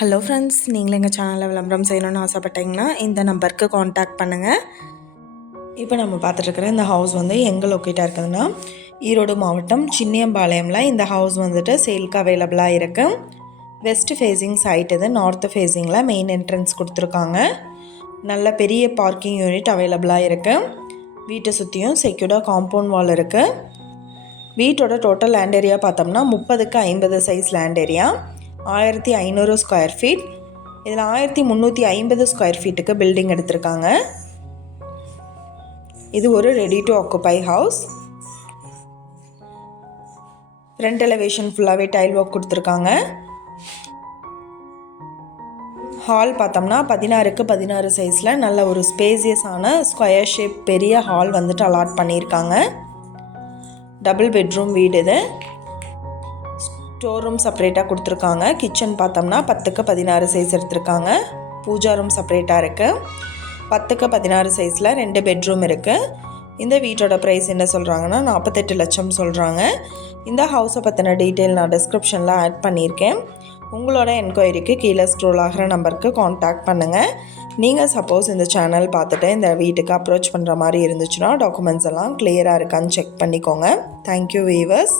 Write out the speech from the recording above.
Hello friends, நீங்களும் எங்கள் சேனலில் விளம்பரம் செய்யணும்னு ஆசைப்பட்டீங்கன்னா இந்த நம்பருக்கு காண்டாக்ட் பண்ணுங்கள். இப்போ நம்ம பார்த்துட்ருக்குற இந்த ஹவுஸ் எங்கே லொக்கேட்டாக இருக்குதுன்னா ஈரோடு மாவட்டம் சின்னியம்பாளையமில் இந்த ஹவுஸ் சேலுக்கு அவைலபிளாக இருக்குது. வெஸ்ட் ஃபேஸிங் சைட் இது. நார்த் ஃபேஸிங்கில் மெயின் என்ட்ரன்ஸ் கொடுத்துருக்காங்க. நல்ல பெரிய பார்க்கிங் யூனிட் அவைலபிளாக இருக்குது. வீட்டை சுற்றியும் செக்யூர்டாக காம்பவுண்ட் வால் இருக்குது. வீட்டோட டோட்டல் லேண்ட் ஏரியா பார்த்தோம்னா 30க்கு 50 size land area, 1500 square feet. இதில் 1350 ஸ்கொயர் ஃபீட்டுக்கு பில்டிங் எடுத்திருக்காங்க. இது ஒரு ready to occupy house. Front elevation ஃபுல்லாகவே டைல் ஒர்க் கொடுத்துருக்காங்க. ஹால் பார்த்தோம்னா 16க்கு 16 சைஸில் நல்ல ஒரு ஸ்பேசியஸான ஸ்கொயர் ஷேப் பெரிய ஹால் அலாட் பண்ணியிருக்காங்க. டபுள் பெட்ரூம் வீடு இது. ஸ்டோர் ரூம் செப்பரேட்டாக கொடுத்துருக்காங்க. கிச்சன் பார்த்தோம்னா 10க்கு 16 சைஸ் எடுத்திருக்காங்க. பூஜா ரூம் செப்பரேட்டாக இருக்குது. 10க்கு 16 சைஸில் 2 பெட்ரூம் இருக்குது. இந்த வீட்டோட ப்ரைஸ் என்ன சொல்கிறாங்கன்னா 48 லட்சம் சொல்கிறாங்க. இந்த ஹவுஸை பற்றின டீட்டெயில் நான் டிஸ்கிரிப்ஷனில் ஆட் பண்ணியிருக்கேன். உங்களோட என்கொயரிக்கு கீழே ஸ்க்ரோல் ஆகிற நம்பருக்கு காண்டாக்ட் பண்ணுங்கள். நீங்கள் சப்போஸ் இந்த சேனல் பார்த்துட்டு இந்த வீட்டுக்கு அப்ரோச் பண்ணுற மாதிரி இருந்துச்சுன்னா டாக்குமெண்ட்ஸ் எல்லாம் கிளியராக இருக்கான்னு செக் பண்ணிக்கோங்க. Thank you viewers.